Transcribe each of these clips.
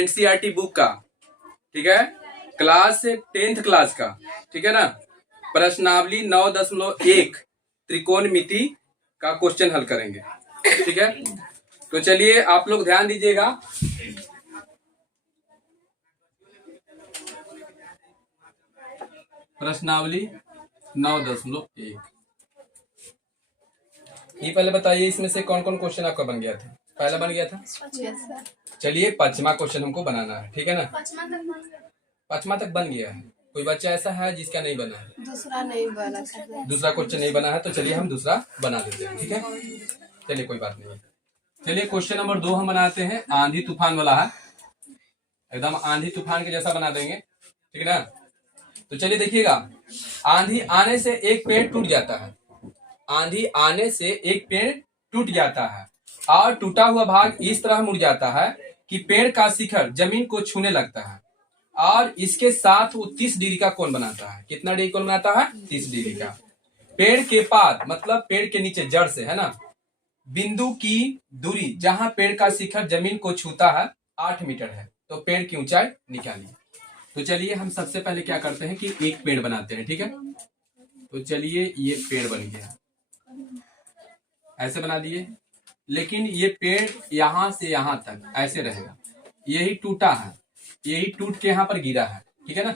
NCERT book का, ठीक है, क्लास 10th क्लास का, ठीक है ना। प्रश्नावली 9.1 त्रिकोणमिति का क्वेश्चन हल करेंगे, ठीक है। तो चलिए आप लोग ध्यान दीजिएगा। प्रश्नावली 9.1, ये पहले बताइए इसमें से कौन कौन क्वेश्चन आपका बन गया था? पहला बन गया था। चलिए 5वां क्वेश्चन हमको बनाना है, ठीक है ना। 5वां तक बन गया है। कोई बच्चा ऐसा है जिसका नहीं बना है? दूसरा नहीं बना, दूसरा क्वेश्चन नहीं बना है, तो चलिए हम दूसरा बना देते हैं, ठीक है। चलिए कोई बात नहीं। चलिए क्वेश्चन नंबर 2 हम बनाते हैं, आंधी तूफान वाला है, एकदम आंधी तूफान के जैसा बना देंगे, ठीक है ना। तो चलिए देखिएगा, आंधी आने से एक पेड़ टूट जाता है, आंधी आने से एक पेड़ टूट जाता है और टूटा हुआ भाग इस तरह मुड़ जाता है कि पेड़ का शिखर जमीन को छूने लगता है और इसके साथ वो 30 डिग्री का कोण बनाता है। कितना डिग्री कोण बनाता है? 30 डिग्री का। पेड़ के पाद मतलब पेड़ के नीचे जड़ से, है ना, बिंदु की दूरी जहां पेड़ का शिखर जमीन को छूता है 8 मीटर है, तो पेड़ की ऊंचाई निकालिए। तो चलिए हम सबसे पहले क्या करते हैं कि एक पेड़ बनाते हैं, ठीक है। तो चलिए ये पेड़ बन गया, ऐसे बना दिए, लेकिन ये पेड़ यहां से यहां तक ऐसे रहेगा, यही टूटा है, यही टूट के यहाँ पर गिरा है, ठीक है ना।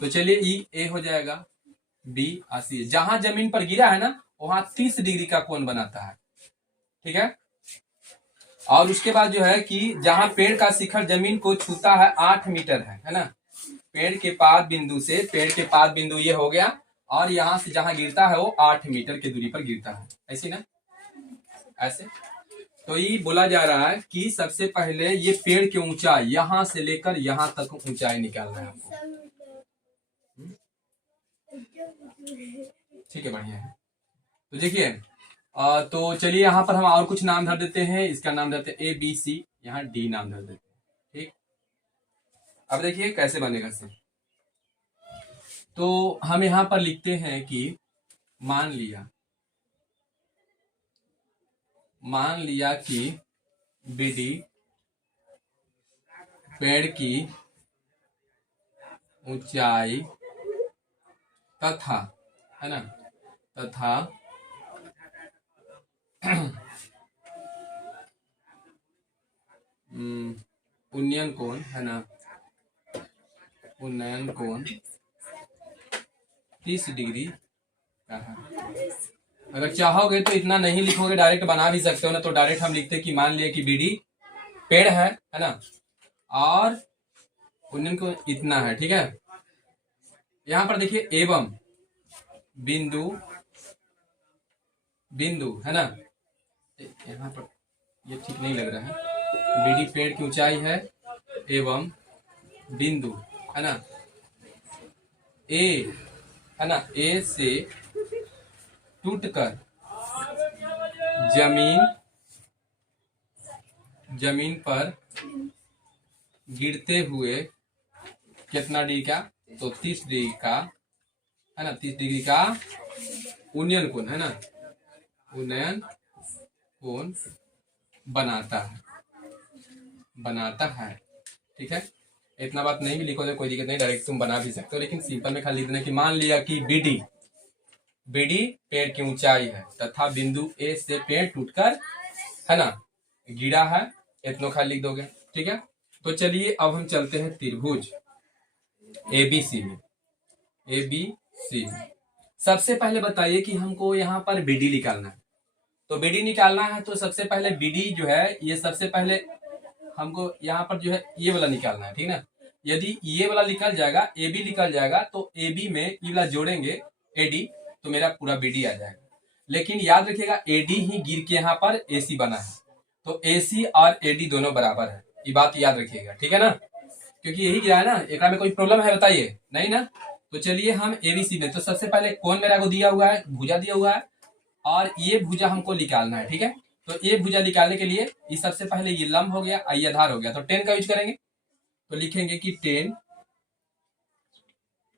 तो चलिए ई ए हो जाएगा, बी और सी। जहां जमीन पर गिरा है ना वहां 30 डिग्री का कोण बनाता है, ठीक है। और उसके बाद जो है कि जहां पेड़ का शिखर जमीन को छूता है 8 मीटर है ना। पेड़ के पाद बिंदु से, पेड़ के पाद बिंदु ये हो गया और यहां से जहां गिरता है वो 8 मीटर की दूरी पर गिरता है, ऐसे ना, ऐसे। तो ये बोला जा रहा है कि सबसे पहले ये पेड़ की ऊंचाई यहां से लेकर यहां तक ऊंचाई निकालना है आपको, ठीक है, बढ़िया है। तो देखिए तो चलिए यहाँ पर हम और कुछ नाम धर देते हैं, इसका नाम धरते हैं ए बी सी, यहाँ डी नाम धर देते हैं, ठीक। अब देखिए कैसे बनेगा सर। तो हम यहाँ पर लिखते हैं कि मान लिया कि बीडी पेड़ की ऊंचाई तथा, है ना, तथा उन्नयन कोण, है ना, उन्नयन कोण 30 डिग्री का है। अगर चाहोगे तो इतना नहीं लिखोगे, डायरेक्ट बना भी सकते हो ना। तो डायरेक्ट हम लिखते कि मान लिया कि बीडी पेड़ है ना, और उन्नयन कोण इतना है, ठीक है। यहां पर देखिए एवं बिंदु है ना, यहाँ पर ये ठीक नहीं लग रहा है। बीडी पेड़ की ऊंचाई है एवं बिंदु, है ना, ए, है ना, ए से टूटकर जमीन पर गिरते हुए कितना डिग्री का? तो 30 डिग्री का, है ना, 30 डिग्री का उन्नयन कोण, है ना, उन्नयन कोण बनाता है, ठीक है। इतना बात नहीं भी लिखो तो कोई दिक्कत नहीं, डायरेक्ट तुम बना भी सकते हो, लेकिन सिंपल में खाली लिख देना कि मान लिया कि बीडी पेड़ की ऊंचाई है तथा बिंदु ए से पेड़ टूटकर, है ना, गिरा है, इतना खाली लिख दोगे, ठीक है। तो चलिए अब हम चलते हैं त्रिभुज एबीसी में। एबीसी सबसे पहले बताइए कि हमको यहाँ पर बीडी निकालना है। तो बीडी निकालना है तो सबसे पहले बीडी जो है ये सबसे पहले हमको यहाँ पर जो है ये वाला निकालना है, ठीक ना। यदि ये वाला निकल जाएगा, ए बी निकल जाएगा, तो ए बी में ये वाला जोड़ेंगे एडी, तो मेरा पूरा बीडी आ जाएगा। लेकिन याद रखिएगा एडी ही गिर के यहाँ पर एसी बना है, तो एसी और एडी दोनों बराबर है, ये बात याद रखिएगा, ठीक है ना, क्योंकि यही गिरा है ना। एक में कोई प्रॉब्लम है बताइए? नहीं ना। तो चलिए हम एबीसी में, तो सबसे पहले कौन मेरा को दिया हुआ है, भुजा दिया हुआ है, और ये भुजा हमको निकालना है, ठीक है। तो ये भुजा निकालने के लिए ये सबसे पहले ये लंब हो गया, ये आधार हो गया, तो 10 का यूज करेंगे। तो लिखेंगे कि 10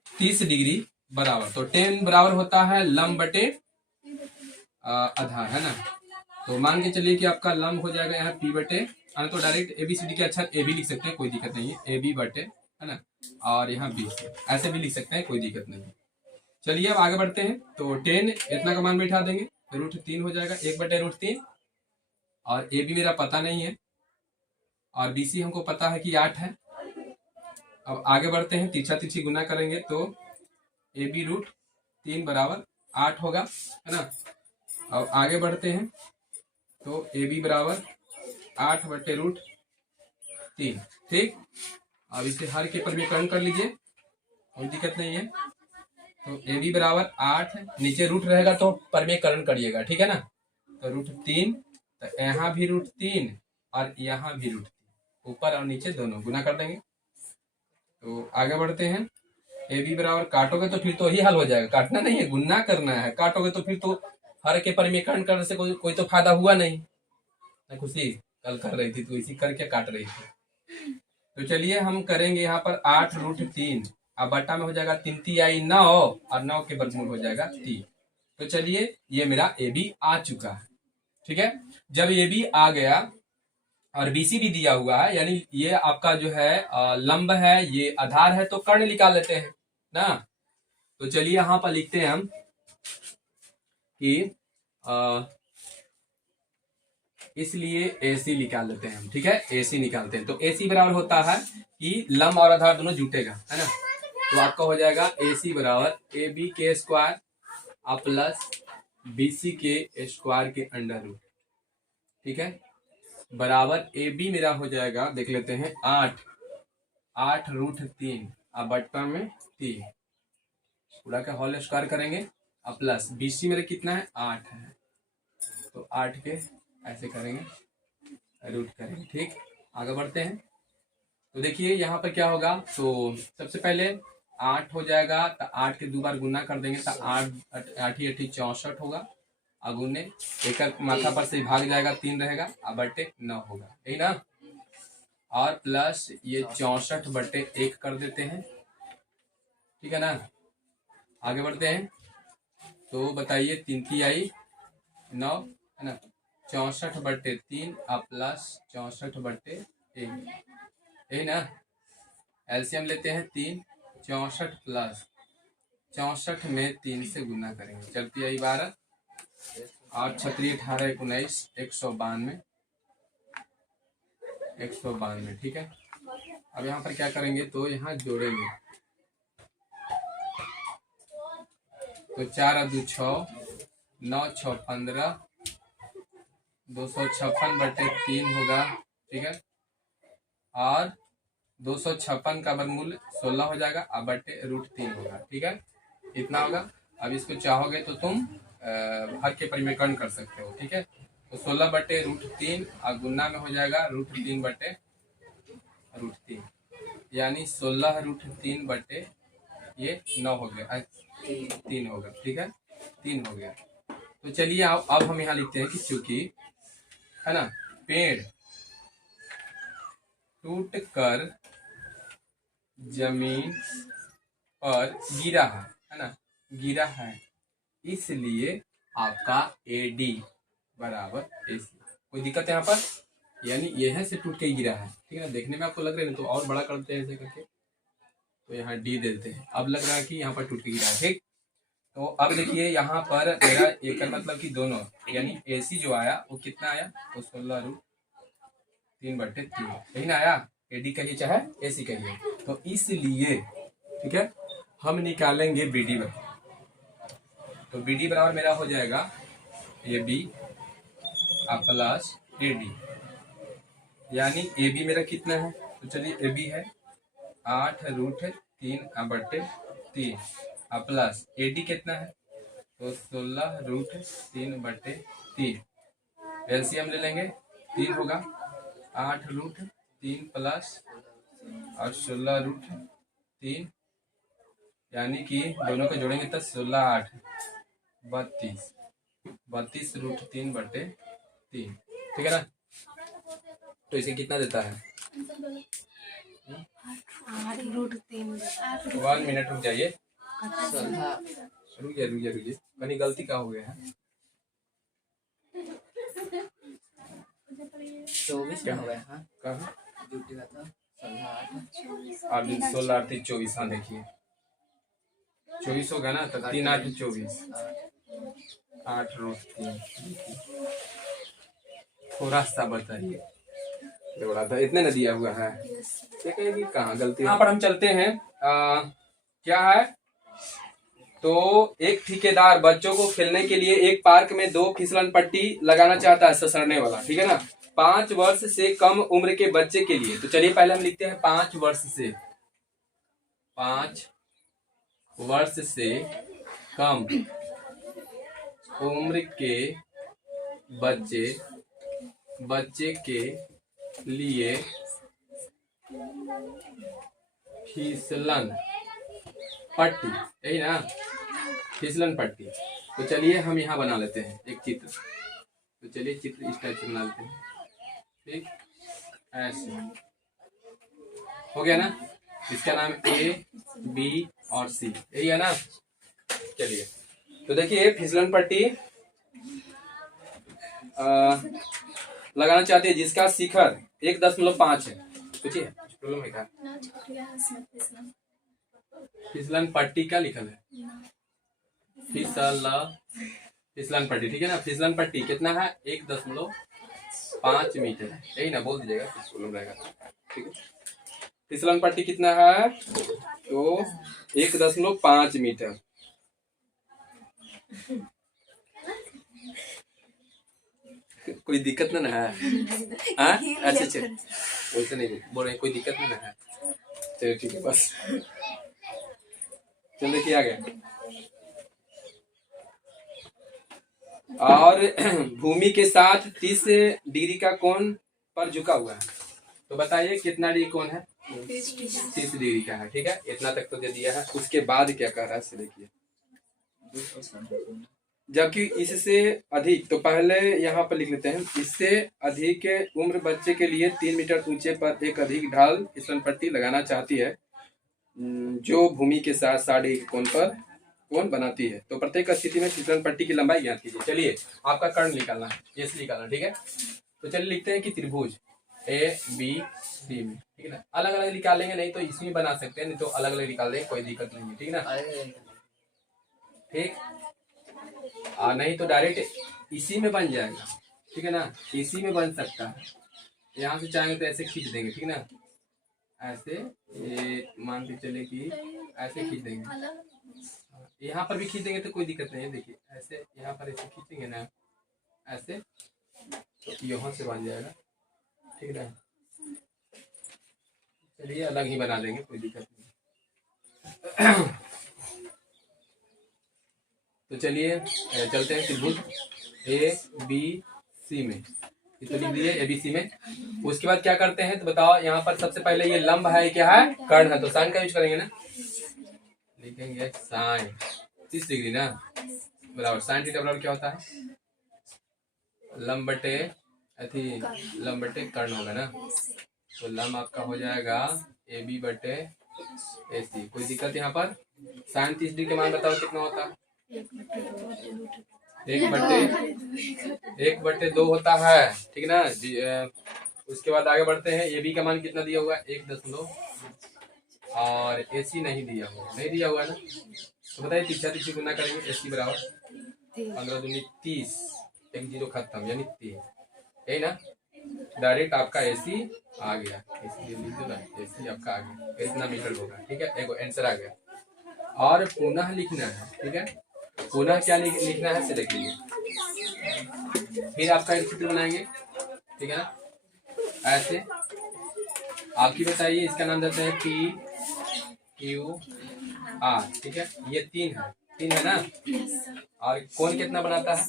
30 डिग्री बराबर, तो 10 बराबर होता है लंब बटे आधार, है ना। तो मान के चलिए कि आपका लंब हो जाएगा यहाँ P बटे तो डायरेक्ट ABCD के अच्छा AB लिख सकते हैं, कोई दिक्कत नहीं है, AB बटे, है ना, और यहाँ BC ऐसे भी लिख सकते हैं, कोई दिक्कत नहीं है। चलिए अब आगे बढ़ते हैं। तो 10 इतना का मान बैठा देंगे, √3 हो जाएगा, 1/√3, और AB मेरा पता नहीं है और BC हमको पता है कि 8 है। अब आगे बढ़ते हैं, तिरछा तिरछी गुना करेंगे तो AB √3 बराबर 8 होगा, है ना। अब आगे बढ़ते हैं तो AB बराबर 8/√3, ठीक। अब इसे हर के परिमेकरण कर लीजिए, कोई दिक्कत नहीं है। तो AB बराबर 8, नीचे रूट रहेगा तो परिमेकरण करिएगा, ठीक है ना। तो √3, तो यहाँ भी √3 और यहाँ भी √3, ऊपर और नीचे दोनों गुना कर देंगे। तो आगे बढ़ते हैं, AB बराबर काटोगे तो फिर तो ही हल हो जाएगा, काटना नहीं है, गुना करना है। काटोगे तो फिर तो हर के परिमेकरण करने से कोई तो फायदा हुआ नहीं ना। खुशी कल कर रही थी तो इसी करके काट रही थी। तो चलिए हम करेंगे यहाँ पर 8√3, अब बट्टा में हो जाएगा 3 तिहाई 9 और 9 के वर्गमूल हो जाएगा 3। तो चलिए ये मेरा AB आ चुका है, ठीक है। जब AB आ गया और BC भी दिया हुआ है, यानी ये आपका जो है लंब है, ये आधार है, तो कर्ण निकाल लेते हैं ना। तो चलिए यहाँ पर लिखते हैं हम कि इसलिए AC निकाल लेते हैं हम, ठीक है। AC निकालते हैं तो AC बराबर होता है कि लंब और आधार दोनों जुटेगा, है ना। तो आपका हो जाएगा AC बराबर AB के स्क्वायर प्लस BC के स्क्वायर के अंडर रूट, ठीक है, बराबर AB मेरा हो जाएगा, देख लेते हैं, 8√3 अब बट्टा में 3, पूरा का होल स्क्वायर करेंगे, अब प्लस BC मेरे कितना है 8 है, तो 8 के ऐसे करेंगे, रूट करेंगे, ठीक। आगे बढ़ते हैं तो देखिए यहाँ पर क्या होगा। तो सबसे पहले 8 हो जाएगा, तो 8 के 2 बार गुना कर देंगे तो 8 × 8 = 64 होगा, अगुने एक माथा पर से भाग जाएगा, 3 रहेगा, अब बटे 9 होगा, यही ना। और प्लस ये 64/1 कर देते हैं, ठीक है ना। आगे बढ़ते हैं तो बताइए 3 तिहाई 9, है ना, 64/3 प्लस 64/1, यही ना। एलसीएम लेते हैं 3, 64 प्लस 64 में 3 से गुना करेंगे, 4 तिहाई 12, 8 × 3 = 18, 19, 192, ठीक है। अब यहाँ पर क्या करेंगे तो यहाँ जोड़ेंगे, तो 4 × 2 = 6, 9 × 6 = 15, 256/3 होगा, ठीक है। और 256 का वर्गमूल 16 हो जाएगा, अब बटे √3 होगा, ठीक है, इतना होगा। अब इसको चाहोगे तो तुम हर के परिमेकरण कर सकते हो, ठीक है। तो 16/√3 और गुना में हो जाएगा √3/√3, यानी 16√3 बटे ये 9 हो गया, 3 होगा, ठीक है, 3 हो गया। तो चलिए अब हम यहाँ लिखते हैं कि चूंकि, है ना, पेड़ टूट कर जमीन पर गिरा है ना, गिरा है, इसलिए आपका AD बराबर AC। कोई दिक्कत है यहाँ पर, यानी यह से टूट के गिरा है, ठीक है ना। देखने में आपको लग रहा है तो और बड़ा करते हैं ऐसे करके, तो यहाँ D दे देते हैं, अब लग रहा है कि यहाँ पर टूट के गिरा है, ठीक। तो अब देखिए यहाँ पर मेरा एक मतलब कि दोनों, यानी AC जो आया वो कितना आया, तो 16√3/3, यही ना आया। AD कहिए चाहे AC कहिए, तो इसलिए, ठीक है, हम निकालेंगे BD बराबर। तो BD बराबर मेरा हो जाएगा AB प्लस AD, यानी AB मेरा कितना है, तो चलिए AB है 8√3/3 प्लस AD कितना है, तो 16√3/3, एलसीएम ले लेंगे, 3 होगा, 8√3 प्लस और 16√3, यानी कि दोनों को जोड़ेंगे तो 16 8 32, 32√3/3, ठीक है ना। तो इसे कितना देता है, 1 मिनट रुक जाइए, रुकिए, कहीं गलती का हो गया है। 24 क्या? में हो गया। हाँ कहाँ? ड्यूटी का था 16 आप 16 8 24। हाँ देखिए 24 हो गया ना, तो 3 8 24 8 रोज 3। थोड़ा सा बताइए, थोड़ा था इतने न दिया हुआ है, ठीक है कि कहाँ गलती। यहाँ पर हम चलते हैं। क्या है, तो एक ठेकेदार बच्चों को खेलने के लिए एक पार्क में 2 फिसलन पट्टी लगाना चाहता है, ससरने वाला, ठीक है ना। 5 वर्ष से कम उम्र के बच्चे के लिए। तो चलिए पहले हम लिखते हैं 5 वर्ष से, 5 वर्ष से कम उम्र के बच्चे के लिए फिसलन पट्टी, यही ना, फिसलन पट्टी। तो चलिए हम यहाँ बना लेते हैं एक चित्र। तो चलिए चित्र इस टाइप से बना लेते हैं, ठीक, ऐसे हो गया ना। इसका नाम ए बी और सी, यही है ना। चलिए तो देखिए फिसलन पट्टी लगाना चाहते हैं जिसका शिखर 1.5 है। पूछिए कुछ प्रॉब्लम है क्या? फिसलन पट्टी क्या लिखल है? फिसलन पट्टी, ठीक है ना। फिसलन पट्टी कितना है? 1.5 मीटर, यही ना, बोल दीजिएगा कुछ प्रॉब्लम रहेगा, ठीक है। फिसलन पट्टी कितना है? तो 1.5 मीटर। कोई दिक्कत ना है? हाँ अच्छा अच्छा, वैसे नहीं बोल रहे, कोई दिक्कत ना है। चलिए ठीक है बस। चलो देखिए आ गया। और भूमि के साथ 30 डिग्री का कोण पर झुका हुआ है। तो बताइए कितना डिग्री कोण है? 30 डिग्री का है, ठीक है। इतना तक तो दे दिया है। उसके बाद क्या कह रहा है देखिए, जबकि इससे अधिक, तो पहले यहाँ पर लिख लेते हैं, इससे अधिक उम्र बच्चे के लिए 3 मीटर ऊंचे पर एक अधिक ढाल फिसलन पट्टी लगाना चाहती है जो भूमि के साथ 60 कोण पर कोण बनाती है। तो प्रत्येक स्थिति में फिसलन पट्टी की लंबाई ज्ञात कीजिए। चलिए आपका कर्ण निकालना है, ये निकालना, ठीक है। तो चलिए लिखते हैं कि त्रिभुज ए बी सी में, ठीक है ना। अलग अलग निकालेंगे, नहीं तो इसमें बना सकते हैं, नहीं तो अलग अलग निकाल देंगे, कोई दिक्कत नहीं है, ठीक है ना। ठीक, नहीं तो डायरेक्ट इसी में बन जाएगा, ठीक है ना। इसी में बन सकता है, यहाँ से चाहेंगे तो ऐसे खींच देंगे, ठीक है ना। ऐसे ये मान के चले कि ऐसे खींच देंगे, यहाँ पर भी खींच देंगे तो कोई दिक्कत नहीं है। देखिए ऐसे यहाँ पर ऐसे खींचेंगे ना, ऐसे तो यहाँ से बन जाएगा, ठीक है ना। चलिए अलग ही बना देंगे, कोई दिक्कत नहीं। तो चलिए चलते हैं त्रिभुज ए बी सी में, तो लिख दिए ए बी सी में। उसके बाद क्या करते हैं तो बताओ, यहाँ पर सबसे पहले ये लंब है, क्या है? कर्ण है, तो साइन का यूज करेंगे ना, लिखेंगे साइन 30 डिग्री ना, बराबर साइन थीटा बराबर क्या होता है? लंब बटे लंब बटे कर्ण होगा ना। तो लंब आपका हो जाएगा ए बी बटे ए सी। कोई दिक्कत यहाँ पर? साइन 30 डिग्री का मान बताओ कितना होता है? 1/2 होता है, ठीक है ना। उसके बाद आगे बढ़ते हैं। ए बी का मान कितना दिया हुआ है? 1 और ए सी नहीं दिया हुआ है ना। तो बताइए तीसरा तीसरी गुना करेंगे, ए सी बराबर 15 दूनी 30, 1 0 खत्म, यानी 3, यही ना। डायरेक्ट आपका ए सी आ गया, ए सी आपका आ गया, कितना मीटर होगा, ठीक है। एक आंसर आ गया। और पुनः लिखना है, ठीक है। पुनः क्या लिखना है, से देखिए। फिर आपका एक चित्र बनाएंगे, ठीक है ना, ऐसे। आपकी बताइए, इसका नाम देते हैं पी क्यू आर, ठीक है। ये 3 है ना। और कोण कितना बनाता है?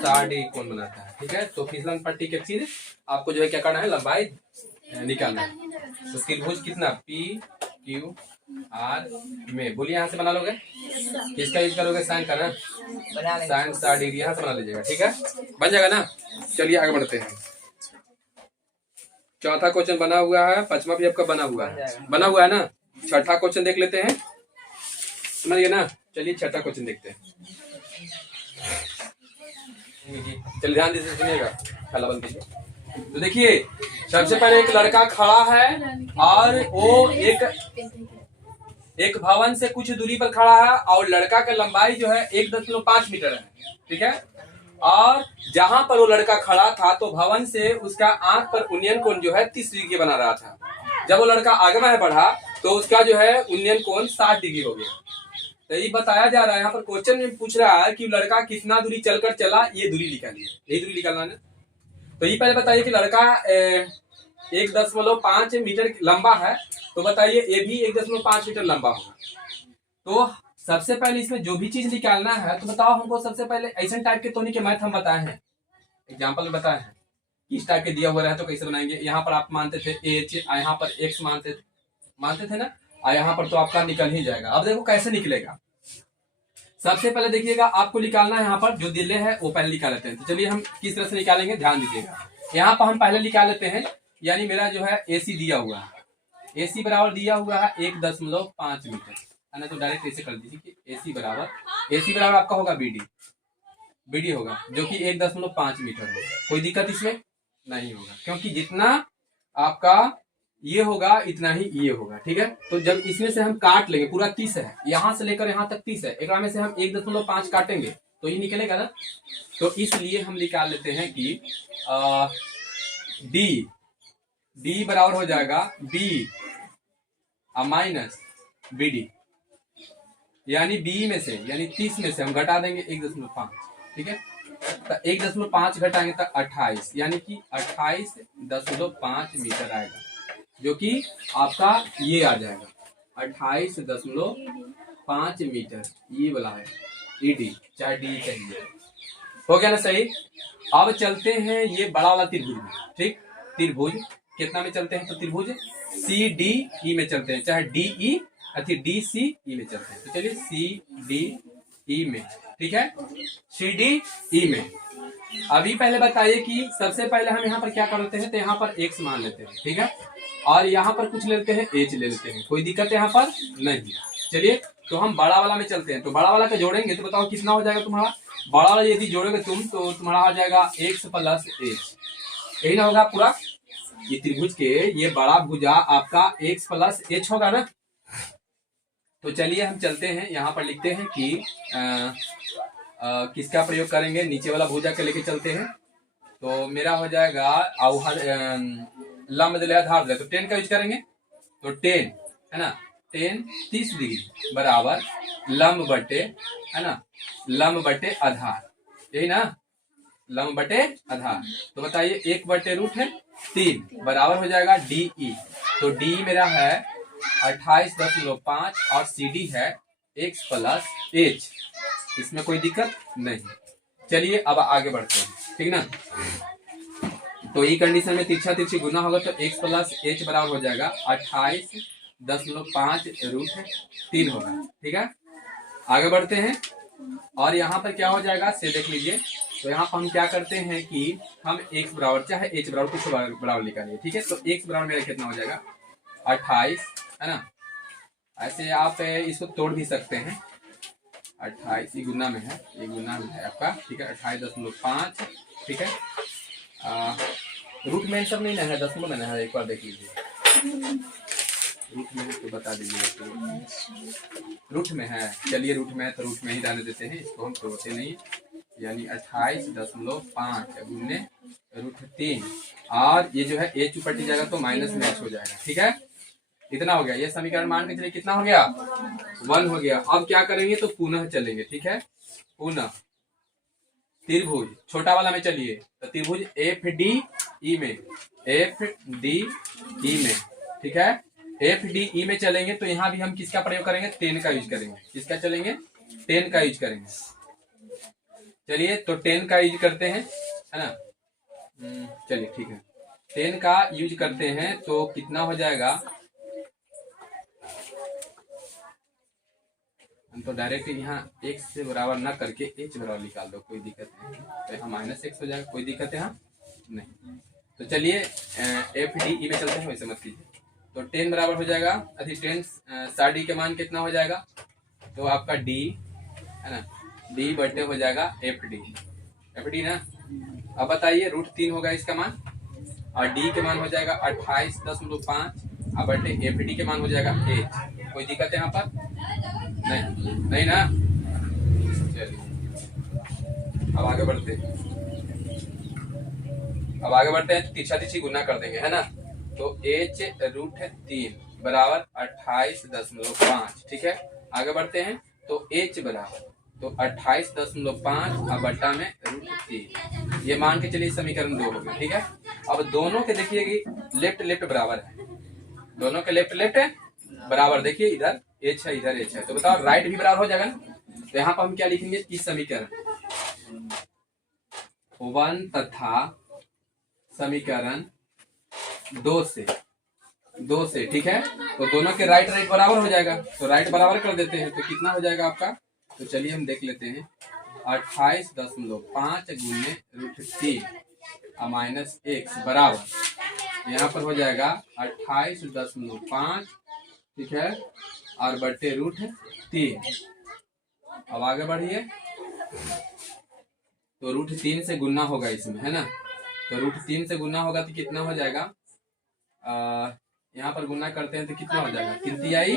60 कोण बनाता है, ठीक है। तो फिसलन पट्टी के फिर आपको जो है क्या करना है, लंबाई निकालना है। तो त्रिभुज कितना? पी क्यू आर में, बोलिए यहाँ से बना लोगे, किसका यूज करोगे? साइन का ना, साइन 60 डिग्री यहाँ से बना लीजिएगा, ठीक है, बन जाएगा ना। चलिए आगे बढ़ते हैं। चौथा क्वेश्चन बना हुआ है, पांचवा भी आपका बना हुआ है ना। छठा क्वेश्चन देख लेते हैं, समझिए ना। चलिए छठा क्वेश्चन देखते हैं। चलिए ध्यान दीजिए, सुनिएगा, खाला बंद कीजिए। तो देखिए सबसे पहले एक लड़का खड़ा है और वो एक भवन से कुछ दूरी पर खड़ा है और लड़का का लंबाई जो है 1.5 मीटर है, ठीक है। और जहां पर वो लड़का खड़ा था तो भवन से उसका आंख पर उन्नयन कोण जो है 30 डिग्री बना रहा था। जब वो लड़का आगे में बढ़ा तो उसका जो है उन्नयन कोण 60 डिग्री हो गया। तो ये बताया जा रहा है, यहाँ पर क्वेश्चन में पूछ रहा है कि लड़का कितना दूरी चलकर चला, ये दूरी निकालिए, यही दूरी निकालना है। तो ये पहले बताइए कि लड़का 1.5 मीटर लंबा है, तो बताइए ये भी 1.5 मीटर लंबा होगा। तो सबसे पहले इसमें जो भी चीज निकालना है तो बताओ हमको। सबसे पहले ऐसे टाइप के तोनी के मैथ हम बताए हैं, एग्जाम्पल में बताए हैं किस टाइप के दिया हुआ रहा तो कैसे बनाएंगे। यहाँ पर आप मानते थे एच, यहाँ पर एक्स मानते थे ना, और यहाँ पर तो आपका निकल ही जाएगा। अब देखो कैसे निकलेगा। सबसे पहले देखिएगा आपको निकालना है, यहाँ पर जो दिले है वो पहले निकाल लेते हैं। तो चलिए हम किस तरह से निकालेंगे ध्यान दीजिएगा। यहाँ पर हम पहले निकाल लेते हैं, यानी मेरा जो है एसी दिया हुआ है, एसी बराबर दिया हुआ है 1.5 मीटर है ना। तो डायरेक्ट ऐसे कर दीजिए कि एसी बराबर आपका होगा बीडी होगा जो कि 1.5 मीटर होगा। कोई दिक्कत इसमें नहीं होगा, क्योंकि जितना आपका ये होगा इतना ही ये होगा, ठीक है। तो जब इसमें से हम काट लेंगे, पूरा 30 है, यहाँ से लेकर यहाँ तक 30 है, एक में से हम 1.5 काटेंगे तो ये निकलेगा ना। तो इसलिए हम निकाल लेते हैं कि डी बराबर हो जाएगा बी माइनस बी डी, यानी बी में से यानी 30 में से हम घटा देंगे 1.5, ठीक है। तो 1.5 घटाएंगे तो 28, यानी कि 28.5 मीटर आएगा, जो कि आपका ये आ जाएगा 28.5 मीटर, ये वाला है ईडी, चाहे डी कहिए। हो गया ना सही। अब चलते हैं ये बड़ा वाला त्रिभुज में, ठीक। त्रिभुज कितना में चलते हैं, तो त्रिभुज सी डी ई में चलते हैं, चाहे डी ई अथी डी सी ई में चलते हैं। तो चलिए सी डी ई में, ठीक है, सी डी ई में। अभी पहले बताइए कि सबसे पहले हम यहाँ पर क्या करते हैं, तो यहाँ पर एक्स मान लेते हैं, ठीक है, और यहाँ पर कुछ ले लेते हैं एच ले लेते हैं, कोई दिक्कत यहाँ पर नहीं। चलिए तो हम बड़ा वाला में चलते हैं। तो बड़ा वाला का जोड़ेंगे तो बताओ कितना हो जाएगा तुम्हारा। बड़ा वाला यदि जोड़ोगे तुम तो तुम्हारा आ जाएगा एक्स प्लस एच, यही ना होगा पूरा। ये त्रिभुज के ये बड़ा भुजा आपका एक्स प्लस एच होगा ना। तो चलिए हम चलते हैं, यहाँ पर लिखते हैं कि किसका प्रयोग करेंगे, नीचे वाला भुजा के लेके चलते हैं। तो मेरा हो जाएगा लंब दिले आधार दिले, तो 10 का यूज करेंगे। तो 10 है ना, 10 30 डिग्री बराबर लंब बटे, है ना, लंब बटे आधार, यही ना, लंब बटे आधार। तो बताइए 1/√3 बराबर हो जाएगा डी ई। तो डी मेरा है 28.5 और सी डी है एक्स प्लस एच, इसमें कोई दिक्कत नहीं। चलिए अब आगे बढ़ते हैं, ठीक ना। तो ये कंडीशन में तिरछा तिरछी गुना होगा तो x प्लस एच बराबर हो जाएगा 28.5√3 होगा, ठीक है। आगे बढ़ते हैं और यहाँ पर क्या हो जाएगा से देख लीजिए। तो यहाँ पर हम क्या करते हैं कि हम x बराबर चाहे h बराबर कुछ बराबर निकालिए, ठीक है। तो x बराबर मेरा कितना हो जाएगा 28, है ना। ऐसे आप इसको तोड़ भी सकते हैं, 28 ये गुना में है, ये गुना में है आपका, ठीक है। 28.5, ठीक है। रूट में सब नहीं ना है, दशमलव में ना है, एक बार देख लीजिए। रूट में है तो बता दीजिए, रूट में है। चलिए रूट में है तो रूट में ही डाल देते हैं, इसको हम तोड़ते नहीं, यानी 28.5 गुने √3, और ये जो है एच ऊपर जाएगा तो माइनस में एच हो जाएगा, ठीक है। इतना हो गया, ये समीकरण मान के चलिए कितना हो गया 1 हो गया। अब क्या करेंगे तो पुनः चलेंगे, ठीक है। पुनः त्रिभुज छोटा वाला में चलिए, तो त्रिभुज एफ डी ई में, एफ डी ई में, ठीक है। एफ डी ई में चलेंगे तो यहाँ भी हम किसका प्रयोग करेंगे, 10 का यूज करेंगे। किसका चलेंगे, 10 का यूज करेंगे। चलिए तो 10 का यूज करते हैं, है ना। चलिए ठीक है, 10 का यूज करते हैं तो कितना हो जाएगा। हम तो डायरेक्ट यहाँ x से बराबर ना करके h बराबर निकाल दो, कोई दिक्कत नहीं। तो यहाँ -x हो जाएगा, कोई दिक्कत है यहाँ नहीं। तो चलिए एफ डी ई में चलते हैं, वैसे मत कीजिए। तो 10 बराबर हो जाएगा, अभी 10 डी के मान कितना हो जाएगा, तो आपका d है ना, d बटे हो जाएगा एफ डी ना। अब बताइए √3 होगा इसका मान, और डी के मान हो जाएगा 28.5 और बटे एफ डी के मान हो जाएगा एच। कोई दिक्कत है यहाँ पर? नहीं, नहीं ना। चलिए अब आगे बढ़ते हैं। अब आगे बढ़ते हैं तो तिरछा तिरछी गुना कर देंगे, है ना। तो h√3 बराबर 28.5, ठीक है। आगे बढ़ते हैं तो h बराबर तो 28.5 और बट्टा में √3, ये मान के चलिए समीकरण 2 हो गया, ठीक है। अब दोनों के देखिए कि लेफ्ट लेफ्ट बराबर है, दोनों के लेफ्ट लेफ्ट है बराबर। देखिए इधर h है इधर h है, तो बताओ राइट भी बराबर हो जाएगा ना। तो यहाँ पर हम क्या लिखेंगे कि समीकरण 1 तथा समीकरण 2 से, ठीक है। तो दोनों के राइट राइट बराबर हो जाएगा, तो राइट बराबर कर देते हैं। तो कितना हो जाएगा आपका? तो चलिए हम देख लेते हैं। 28.5 गुने √3 और माइनस x बराबर यहाँ पर हो जाएगा 28.5, ठीक है, और बटे √3। अब आगे बढ़िए। तो √3 से गुना होगा इसमें, है ना। तो √3 से गुना होगा तो कितना हो जाएगा? यहाँ पर गुना करते हैं तो कितना हो जाएगा? 3 तिहाई,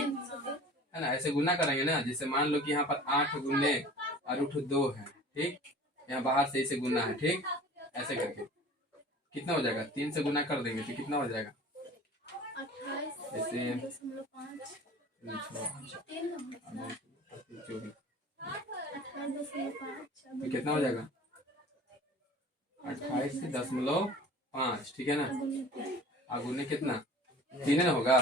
है ना। ऐसे गुना करेंगे ना, जैसे मान लो कि यहाँ पर 8 गुने √2 है, ठीक। यहाँ बाहर से इसे गुना है, ठीक। ऐसे करके कितना हो जाएगा? 3 से गुना कर देंगे तो कितना हो जाएगा? ऐसे 24 तो कितना हो जाएगा? 28.5, ठीक है ना। गुने कितना? 3 ना होगा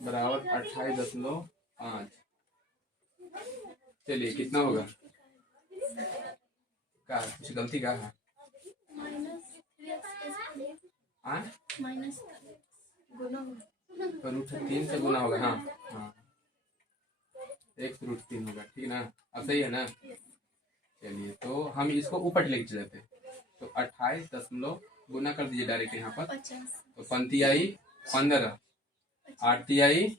बराबर 28.5। चलिए कितना होगा? क्या कुछ गलती का है? तो √3 से गुना होगा, हाँ हाँ, x√3 होगा, ठीक ना। अब सही है ना। चलिए तो हम इसको ऊपर लेके चलते हैं। तो 28 गुना कर दीजिए डायरेक्ट यहाँ पर। तो 5 तिहाई 15, 8 तिहाई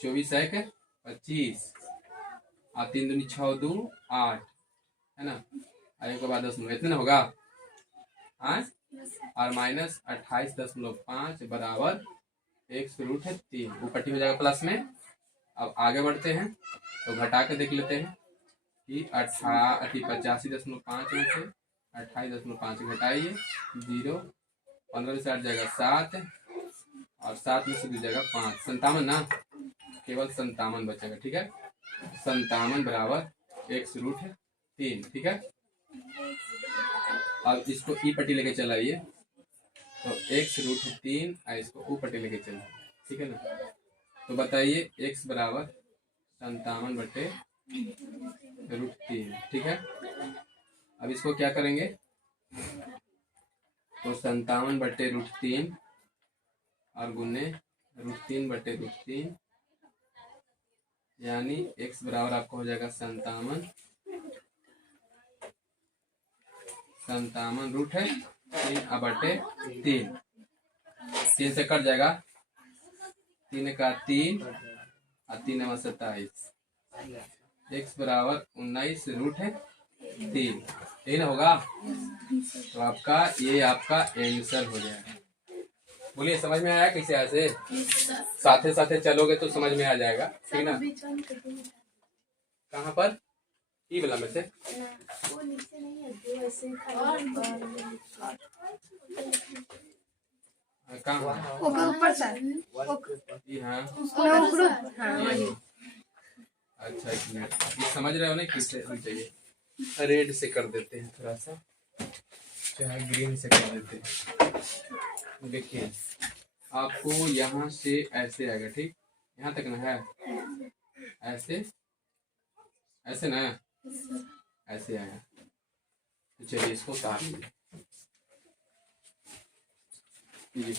24 एक 25 और 3 दूनी 6 2 8, है ना। आगे के बाद 10 इतना होगा और माइनस 28.5 बराबर x√3, ऊपर हो जाएगा प्लस में। अब आगे बढ़ते हैं तो घटा के देख लेते हैं कि 85.5 में से 28.5 घटाइए 0, 15 से 8 जाएगा 7 और 7 में से 2 जाएगा 5, 57 ना। केवल 57 बचेगा, ठीक है। 57 बराबर x√3, ठीक है। अब इसको ई पट्टी लेके चलाइए, तो x√3 इसको ऊ पट्टी लेके चलाइए, ठीक है ना। तो बताइए x बराबर 57/√3, ठीक है। अब इसको क्या करेंगे? तो 57/√3 और गुने √3/√3, यानी x बराबर आपको हो जाएगा 57 √3/3 3 से कट जाएगा, 3 का 3 और 3 में 27, x बराबर 19√3, यही ना होगा। तो आपका ये आपका आंसर हो जाएगा। बोलिए समझ में आया? कैसे ऐसे साथे साथे चलोगे तो समझ में आ जाएगा, ठीक ना। कहाँ पर? ई वाला में से कहाँ? ऊपर सर। हाँ अच्छा, एक मिनट, ये समझ रहे हो ना किससे चाहिए? रेड से कर देते हैं, थोड़ा सा चाहे ग्रीन से कर देते हैं। देखिए आपको यहाँ से ऐसे आएगा, ठीक, यहाँ तक ना है, ऐसे ऐसे ना, ऐसे आएगा। तो चलिए इसको काट लीजिए।